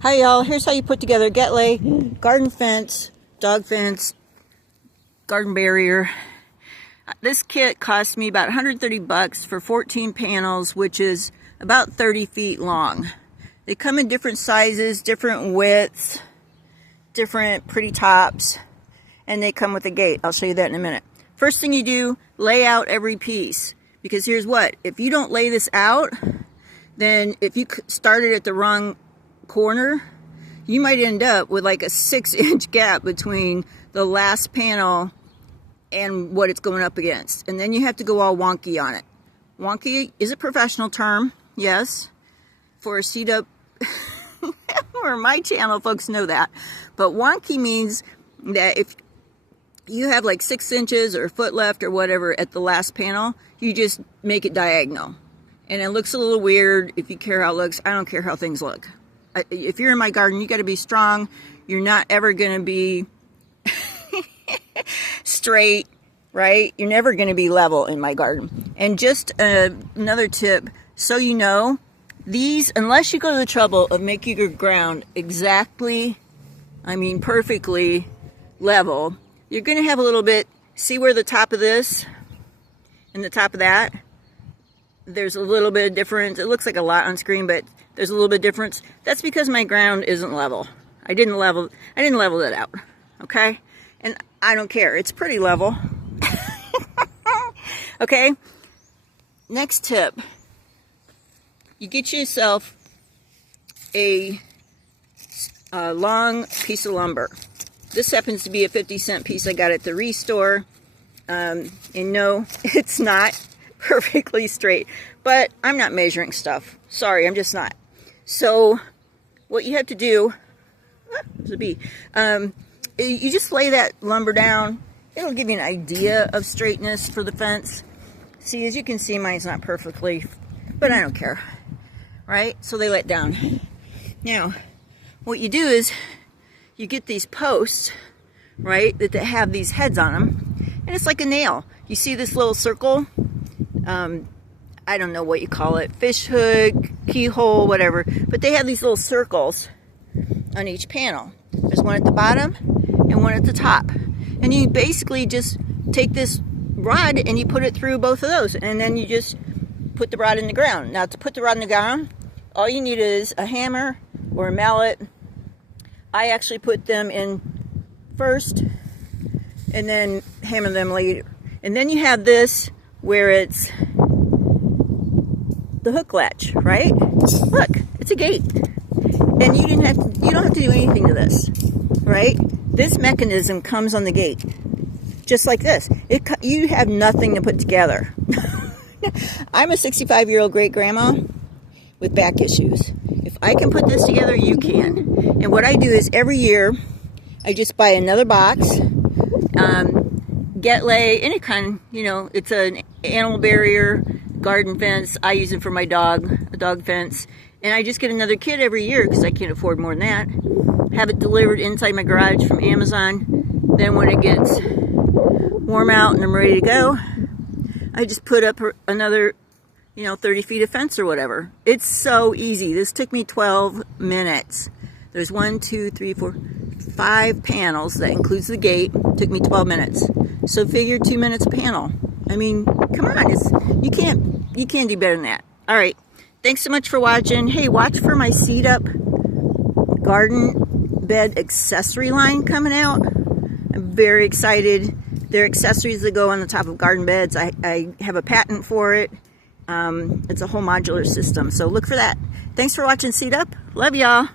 Hi y'all, here's how you put together Gentlay garden fence, dog fence, garden barrier. This kit cost me about 130 bucks for 14 panels, which is about 30 feet long. They come in different sizes, different widths, different pretty tops, and they come with a gate. I'll show you that in a minute. First thing you do, lay out every piece, because here's what, if you don't lay this out, then if you started at the wrong corner, you might end up with like a 6-inch gap between the last panel and what it's going up against, and then you have to go all wonky on it. Wonky is a professional term, yes, for a seat up or my channel folks know that, but wonky means that if you have like 6 inches or a foot left or whatever at the last panel, you just make it diagonal, and it looks a little weird. If you care how it looks, I don't care how things look. If you're in my garden, you got to be strong. You're not ever going to be straight, right? You're never going to be level in my garden. And just another tip, so you know, these, unless you go to the trouble of making your ground exactly, I mean perfectly level, you're going to have a little bit, see where the top of this and the top of that, there's a little bit of difference. It looks like a lot on screen, but there's a little bit of difference. That's because my ground isn't level. I didn't level it out, okay? And I don't care, it's pretty level. Okay, next tip. You get yourself a long piece of lumber. This happens to be a 50-cent piece I got at the Restore. And no, it's not perfectly straight, but I'm not measuring stuff. Sorry, I'm just not. So what you have to do, there's a bee, you just lay that lumber down. It'll give you an idea of straightness for the fence. See, as you can see, mine's not perfectly, but I don't care, right? So they let down. Now, what you do is you get these posts, right, that they have these heads on them, and it's like a nail. You see this little circle? I don't know what you call it, fish hook, keyhole, whatever, but they have these little circles on each panel. There's one at the bottom and one at the top. And you basically just take this rod and you put it through both of those, and then you just put the rod in the ground. Now, to put the rod in the ground, all you need is a hammer or a mallet. I actually put them in first and then hammer them later. And then you have this where it's the hook latch, right? Look, it's a gate. And you don't have to do anything to this, right? This mechanism comes on the gate, just like this. You have nothing to put together. I'm a 65-year-old great grandma with back issues. If I can put this together, you can. And what I do is every year, I just buy another box, Gentlay, any kind, you know, it's an animal barrier, garden fence. I use it for my dog, a dog fence. And I just get another kit every year because I can't afford more than that. Have it delivered inside my garage from Amazon. Then when it gets warm out and I'm ready to go, I just put up another, 30 feet of fence or whatever. It's so easy. This took me 12 minutes. There's 5 panels. That includes the gate. Took me 12 minutes. So figure 2 minutes a panel. I mean, come on, you can't do better than that. All right, thanks so much for watching. Hey, watch for my seat up garden bed accessory line coming out. I'm very excited. They're accessories that go on the top of garden beds. I have a patent for it. It's a whole modular system, so look for that. Thanks for watching Seat Up. Love y'all.